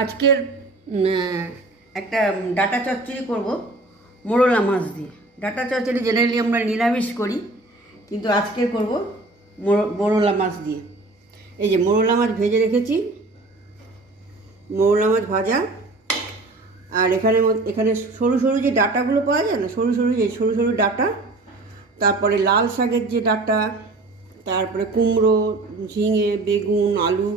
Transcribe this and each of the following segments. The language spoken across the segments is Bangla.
আজকের একটা ডাটা চচ্চড়ি করব মোরলা মাছ দিয়ে। ডাটা চচ্চড়ি জেনারেলি আমরা নিরামিষ করি, কিন্তু আজকে করব মোরলা মাছ দিয়ে। এই যে মোরলা মাছ ভেজে রেখেছি, মোরলা মাছ ভাজা। আর এখানে সরু সরু যে ডাটাগুলো পাওয়া যায় না, সরু সরু ডাটা, তারপরে লাল শাকের যে ডাটা, তারপরে কুমড়ো, ঝিঙে, বেগুন, আলু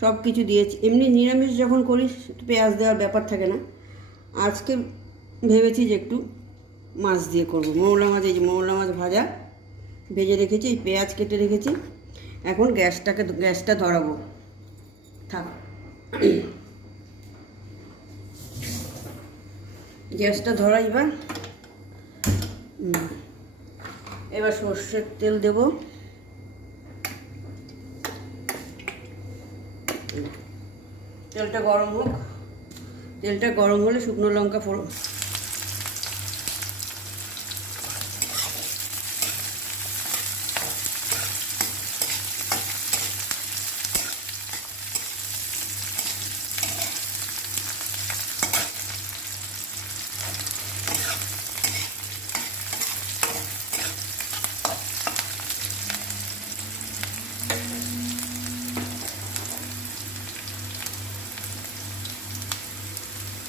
সব কিছু দিয়েছি। এমনি নিরামিষ যখন করি পেঁয়াজ দেওয়ার ব্যাপার থাকে না, আজকে ভেবেছি যে একটু মাছ দিয়ে করব। মোরলা মাছ, এই যে মোরলা মাছ ভাজা ভেজে রেখেছি, এই পেঁয়াজ কেটে রেখেছি। এখন গ্যাসটা ধরাবো। থাক, গ্যাসটা ধরাই। এবার সর্ষের তেল দেব। তেলটা গরম হোক। তেলটা গরম হলে শুকনো লঙ্কা ফোড়ন,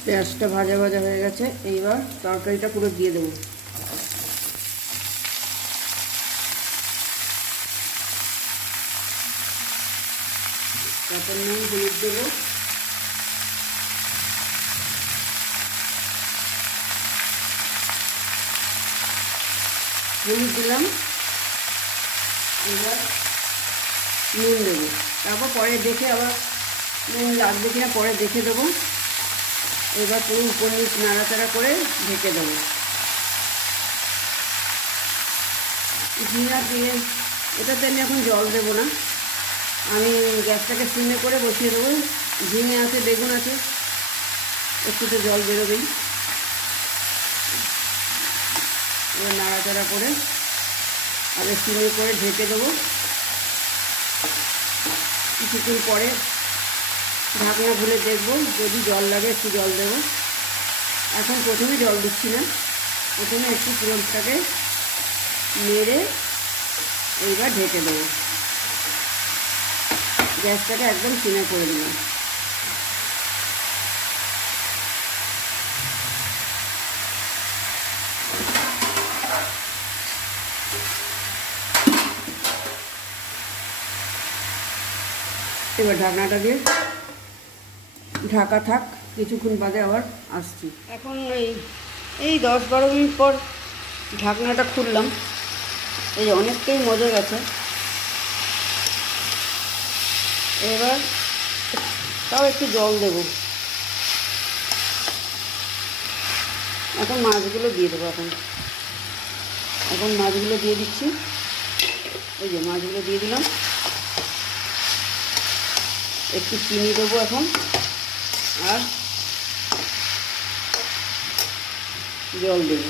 পেঁয়াজটা ভাজা ভাজা হয়ে গেছে। এইবার তরকারিটা পুরো দিয়ে দেবো। তারপর নুন হলুদ দেবো, হলুদ দিলাম। এবার নুন দেবো, তারপর পরে দেখে আবার নুন লাগবে কিনা পরে দেখে দেবো। এবার পুরো উপর নিচ নাড়াচাড়া করে ঢেকে দেবো। ঝিঙা দিয়ে এটাতে আমি এখন জল দেবো না, আমি গ্যাসটাকে সিমে করে বসিয়ে দেবো। ঝিঙে আছে, বেগুন আছে, একটু তো জল বেরোবেই। এবার নাড়াচাড়া করে আবার সিমে করে ঢেকে দেবো। কিছুক্ষণ পরে ঢাকনা খুলে দেখবো, যদি জল লাগে একটু জল দেবো। এখন প্রথমে জল দিচ্ছি না, প্রথমে একটু পুরোটাকে নেড়ে এইবার ঢেকে দেবো। গ্যাসটাকে একদম সিমে করে দিলাম। এবার ঢাকনাটা দিয়ে ঢাকা থাক, কিছুক্ষণ বাদে আবার আসছি। এখন এই 10-12 মিনিট পর ঢাকনাটা খুললাম। এই অনেকটাই মজে গেছে। এবার তাও একটু জল দেব। এখন মাছগুলো দিয়ে দেবো। এখন মাছগুলো দিয়ে দিচ্ছি। এই যে মাছগুলো দিয়ে দিলাম। একটু চিনি দেবো এখন, আর জল দেবো।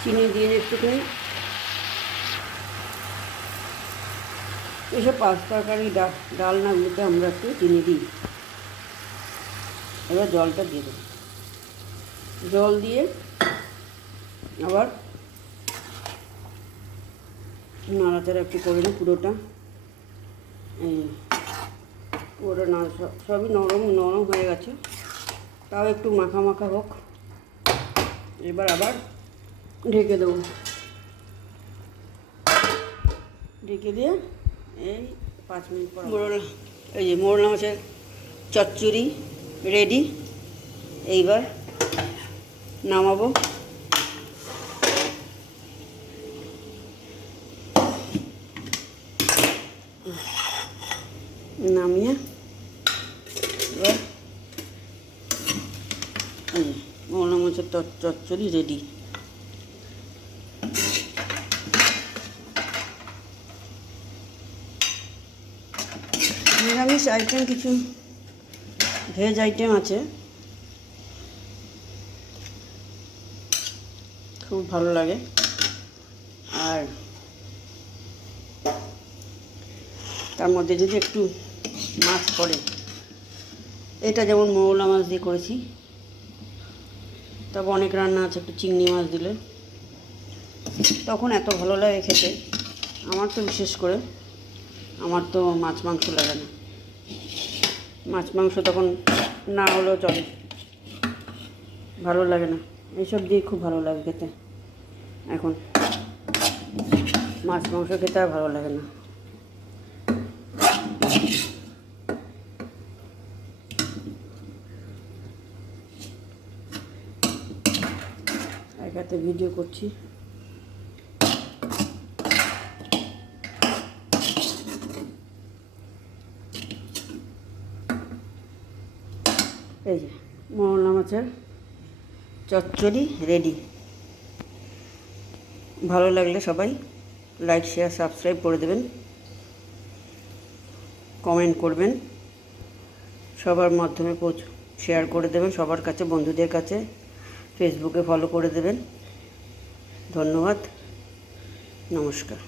চিনি দিয়ে একটুখানি, এসব পাঁচ তরকারি ডালনাগুলোতে আমরা একটু চিনি দিই। এবার জলটা দিয়ে দেবো। জল দিয়ে আবার নাড়াচাড়া একটু করে নিই পুরোটা। পুরোটা সবই নরম হয়ে গেছে, তাও একটু মাখা মাখা হোক। এবার আবার ঢেকে দেবো। ঢেকে দিয়ে এই 5 মিনিট পর এই যে মোরলা মাছের চচ্চড়ি রেডি। এইবার নামাবো। নামিয়ে এবার মোরলা মাছের চচ্চড়ি রেডি। নিরামিষ আইটেম কিছু ভেজ আইটেম আছে, খুব ভালো লাগে। আর তার মধ্যে যদি একটু মাছ পড়ে, এটা যেমন মৌলা মাছ দিয়ে করেছি, তবে অনেক রান্না আছে একটু চিংড়ি মাছ দিলে, তখন এত ভালো লাগে খেতে। আমার তো বিশেষ করে আমার তো মাছ মাংস লাগে না, মাছ মাংস তখন না হলেও চলে, ভালো লাগে না, এইসব দিয়ে খুব ভালো লাগে খেতে। এখন মাছ মাংস খেতে আর ভালো লাগে না। একাতে ভিডিও করছি। এই যে মৌলা মাছের চচ্চড়ি রেডি। ভালো লাগলে সবাই লাইক শেয়ার সাবস্ক্রাইব করে দেবেন, কমেন্ট করবেন, সবার মাধ্যমে শেয়ার করে দেবেন সবার কাছে, বন্ধুদের কাছে, ফেসবুকে ফলো করে দেবেন। ধন্যবাদ, নমস্কার।